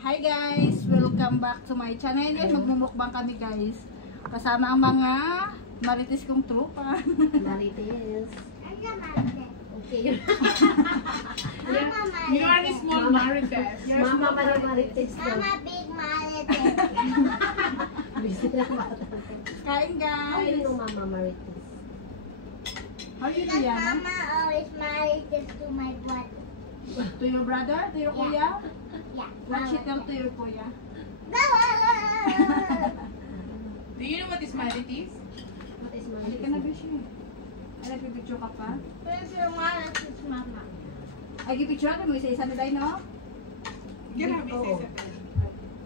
Hi guys! Welcome back to my channel. Guys, magmumukbang kami guys. Kasama ang mga marites kong trupa. Marites. Okay. You are a small marites. Mama Marites. Mama big marites. Kain How guys! you know Mama Marites? How you do Because yan? Mama always marites to my brother. To your brother? To your kuya? Yeah. What she tell to your kuya? Do you know what is marites? What is Hindi ka na Marites? Beshi. Ay, nagpipicture ka pa? Because your marites is Mama. Ay, gipicture ka mo isa-isa na dahil, no? Grabe Oo. sa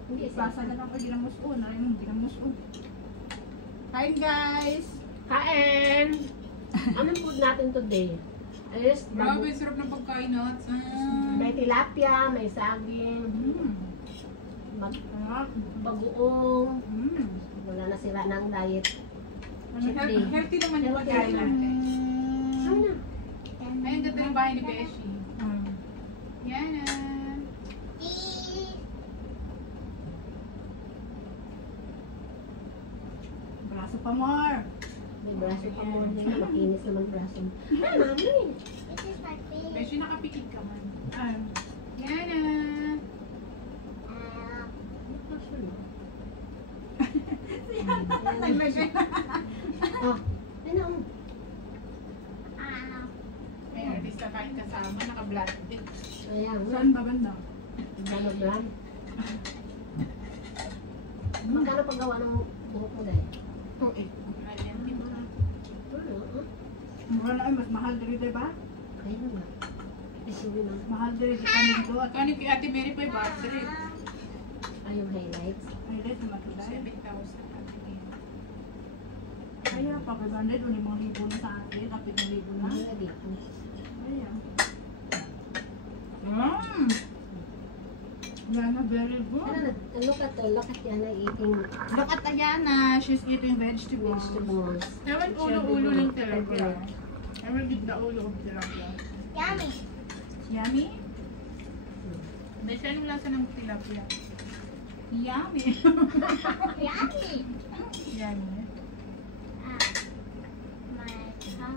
Hindi Basa na lang ko, ginamusun. Ay, ginamusun. Kain guys! Kain! Anong food natin today? Is Grabe, sarap ng pagkain natin. may tilapia, may saging, bagoong, wala na sira ng diet. Healthy naman yung pagkain natin. Ano? Ayun, dito yung bahay ni Beshi. Yan na. Braso pa more! May braso pa mo niya, makinis naman braso. Ay, mami! This is my favorite. Beshi, nakapikit ka man. Ay, Yan na. Oh, ano? May artista kain kasama, naka-blanket. Ayan, saan ba banda? Gano brand? Magkano paggawa ng buhok mo dahil? Ayan, di ba? Mura na ay, mas mahal diri, diba? Ayun nga. Isuwi na. Mas mahal diri sa kanito at Kano kay Ate Mary pa yung battery? Ay, yung highlights. ay, let's matulay. 7,000. Kaya pa, 500, o 5,000 na sa atin, kapit na libo na. Hindi na dito. Ayan. Yana, very Ano good. na? Look at Yana eating Look at Ayana, she's eating vegetables. vegetables. Ewan ulo-ulo ng tilapia. Ewan gitna ulo ng tilapia. Yummy. Yummy? Beshi, anong lasa ng tilapia? Yummy. Yummy. Yan. My cup.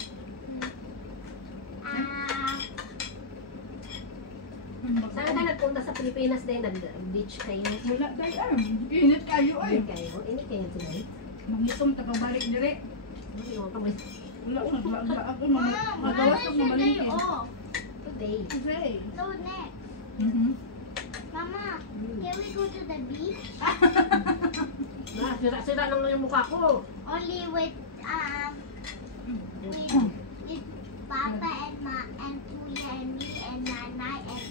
Saan ka nagpunta sa Pilipinas din? Nag-beach kayo? Wala tayo, init kayo ay. Hindi kayo? Hindi kayo today? Mangitom, tagabalik dire. Ano ka ba? Wala ko, naglaag ako, magawas ko na malingkin. Oh, Today. Today. so next. Mama, can we go to the beach? Sira-sira lang yung mukha ko. Only with Papa and Ma and Kuya and me and Nanay and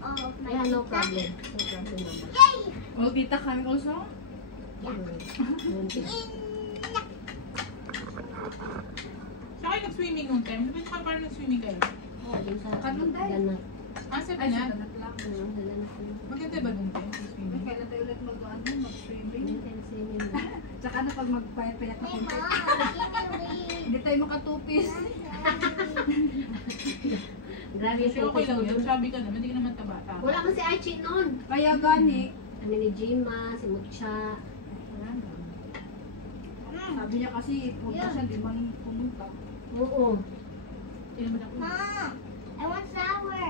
all of my Yeah, no tita. problem. No problem naman. Yay! Oh, tita kami also? Sa kayo nag-swimming noong time? Sabi ka parang nag-swimming kayo? Kanunday. Ganun. Sabi Ay, na. sanat lang. Maganda ba doon tayo swimming? Kailan tayo ulit mag-swimming? Swimming. Tsaka na pag magpayat-payat na Hey, kung Mom, give me hindi tayo makatupis. Grabe yung Kasi okay lang yun. Sabi ka naman, hindi ka naman taba-taba. Wala man si Archie noon. Kaya gani, Ano ni Jima, si Mucha. sabi niya kasi punta siya, di man pumunta. Oo. Hindi naman ako. Mom, I want sour.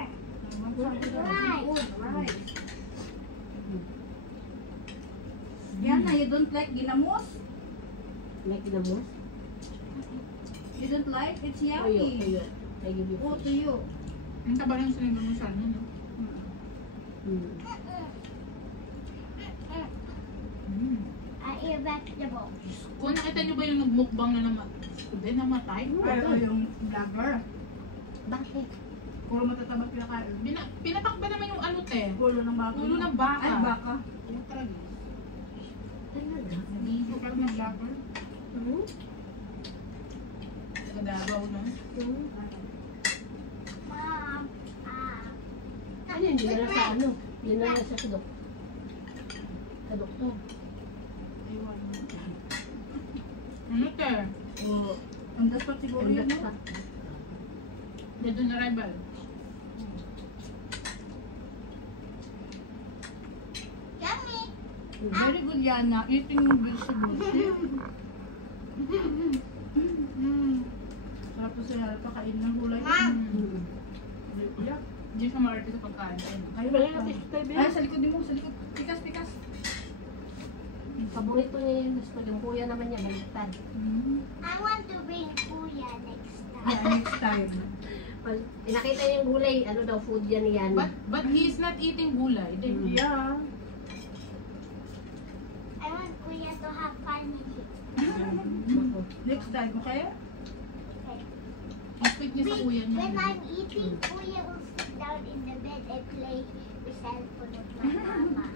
Right. Yan na, you don't like ginamos? May kinamos? You don't like? It's Tuyo. yummy. I give you Oh, to fish. you. Ang taba lang sa nagmamang sana, no? I eat vegetables. Kung nakita niyo ba yung nagmukbang na namatay? Pero yung vlogger, Bakit? puro matatabang pinakain. Pinapak ba naman yung ano, te? Ulo ng baka. Ulo ng baka. Ay, baka. Yung talaga. Talaga? Dito pag mag-vlogger. Nagadabaw na. Mom, Ano yun? Dinala sa ano? Dinala sa doktor. Sa doktor. Ano, te? Oo. Ang dapat siguro yun, no? Sa Dito na rival. Yummy. Very good yan na. Eating yung vegetables. Tapos pakain ng gulay. Mom. Yeah. Hindi siya maarte sa pagkain. Ay, wala natin sa tayo. Ay, sa likod din mo. Sa likod. Pikas, pikas. Paborito niya yun. Tapos pag yung kuya naman niya, baliktad. I want to bring kuya next time. Yeah, next time. Pag pinakita niya yung gulay, ano daw food yan yan. But he is not eating gulay. Then, Yeah. I want kuya to have fun with it. Next time, okay? ang sweet niya sa kuya niya. When I'm eating, kuya will sit down in the bed and play with cellphone of my mama.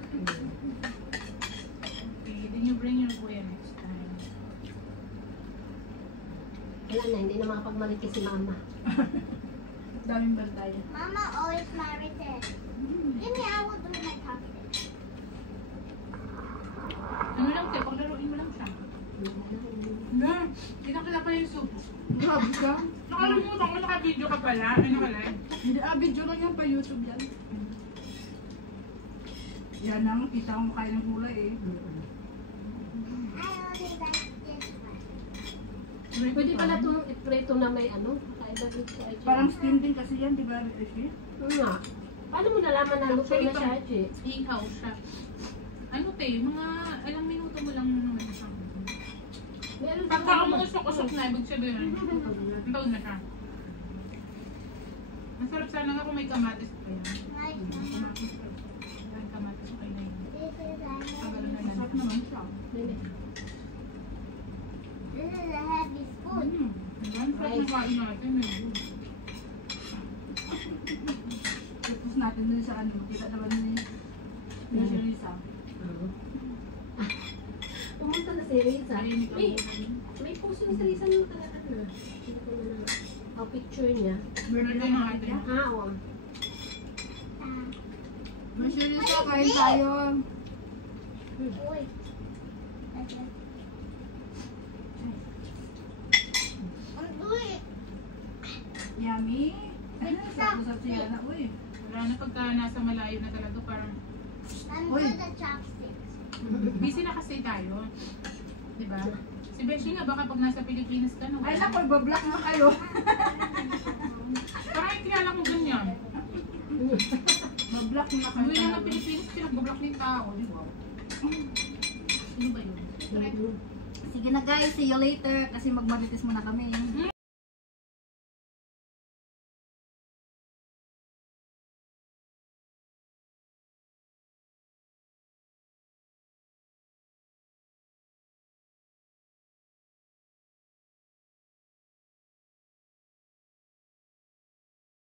Okay, then you bring your kuya next time. Wala na, hindi na makapagmarites si mama. Daming bantay. Mama always marites. Give me, I will do my cupcake. Ano lang siya, paglaruin mo lang siya. Hindi na pala yung soup. Grabe ka. Nakalimutan ko, naka-video ka pala. Ano ka live? Hindi, video lang yan pa YouTube yan. Yan ang kita mo kain ng gulay eh. I only like this one. Pwede pala itong iprito na may ano, kaiba dito sa Achi. Parang steam din kasi yan, di ba, Rishi? Nga. Paano mo nalaman na luto na siya, Achi? Ihaw siya. Ano te, mga ilang minuto mo lang naman siya. Meron Pagka umusok-usok na, ibig sabihin, taon na siya. Masarap sana nga kung may kamatis pa yan. Nice, Mama. May kamatis pa yun. This is Tagal na lang. Sarap naman siya. a heavy spoon. Ang sarap na kain natin eh. Tapos natin dun sa ano, kita naman ni Risa. Pumunta na si Risa. Narinig ako. May post yung si Risa nung talaga na. Hindi ko na ang picture niya. Birthday ng ate. Ah, oo. Mas Risa, kain tayo. Uy. Uy. Yummy. Ano, sarap si Yana, uy. Wala na pagka nasa malayo na talaga parang I'm Uy. good at chopsticks. busy na kasi tayo. Diba? Si Beshi nga baka pag nasa Pilipinas ka na. Ay, naku, ibablock na kayo. Parang kilala ko ganyan. Mablock na kayo. Uwi lang ng Pilipinas, pinag-block ng tao. Di ba? Ano ba yun? Sige na guys, see you later kasi magmarites muna kami.